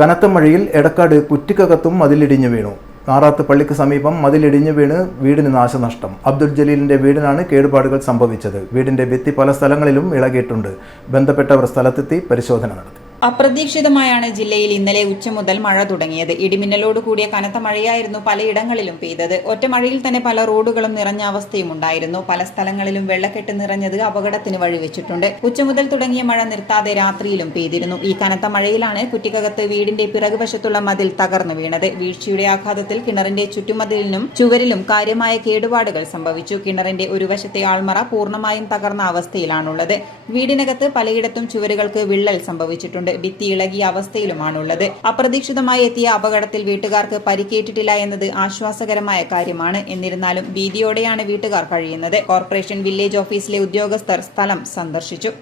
കനത്ത മഴയിൽ എടക്കാട് കുറ്റിക്കകത്തും മതിലിടിഞ്ഞു വീണു. നാറാത്ത് പള്ളിക്ക് സമീപം മതിലിടിഞ്ഞു വീണ് വീടിന് നാശനഷ്ടം. അബ്ദുൽ ജലീലിന്റെ വീടിനാണ് കേടുപാടുകൾ സംഭവിച്ചത്. വീടിന്റെ ഭിത്തി പല സ്ഥലങ്ങളിലും ഇളകിയിട്ടുണ്ട്. ബന്ധപ്പെട്ടവർ സ്ഥലത്തെത്തി പരിശോധന നടത്തി. അപ്രതീക്ഷിതമായാണ് ജില്ലയിൽ ഇന്നലെ ഉച്ച മുതൽ മഴ തുടങ്ങിയത്. ഇടിമിന്നലോട് കൂടിയ കനത്ത മഴയായിരുന്നു പലയിടങ്ങളിലും പെയ്തത്. ഒറ്റ മഴയിൽ തന്നെ പല റോഡുകളും നിറഞ്ഞ അവസ്ഥയും ഉണ്ടായിരുന്നു. പല സ്ഥലങ്ങളിലും വെള്ളക്കെട്ട് നിറഞ്ഞത് അപകടത്തിന് വഴിവെച്ചിട്ടുണ്ട്. ഉച്ച മുതൽ തുടങ്ങിയ മഴ നിർത്താതെ രാത്രിയിലും പെയ്തിരുന്നു. ഈ കനത്ത മഴയിലാണ് കുറ്റിക്കകത്ത് വീടിന്റെ പിറകുവശത്തുള്ള മതിൽ തകർന്നു വീണത്. വീഴ്ചയുടെ ആഘാതത്തിൽ കിണറിന്റെ ചുറ്റുമതിലിനും ചുവരിലും കാര്യമായ കേടുപാടുകൾ സംഭവിച്ചു. കിണറിന്റെ ഒരു വശത്തെ ആൾമറ പൂർണ്ണമായും തകർന്ന അവസ്ഥയിലാണുള്ളത്. വീടിനകത്ത് പലയിടത്തും ചുവരുകൾക്ക് വിള്ളൽ സംഭവിച്ചിട്ടുണ്ട്. ഭിത്തി ഇളകിയ അവസ്ഥയിലുമാണുള്ളത്. അപ്രതീക്ഷിതമായി എത്തിയ അപകടത്തിൽ വീട്ടുകാർക്ക് പരിക്കേറ്റിട്ടില്ല എന്നത് ആശ്വാസകരമായ കാര്യമാണ്. എന്നിരുന്നാലും ഭീതിയോടെയാണ് വീട്ടുകാർ കഴിയുന്നത്. കോർപ്പറേഷൻ വില്ലേജ് ഓഫീസിലെ ഉദ്യോഗസ്ഥർ സ്ഥലം സന്ദർശിച്ചു.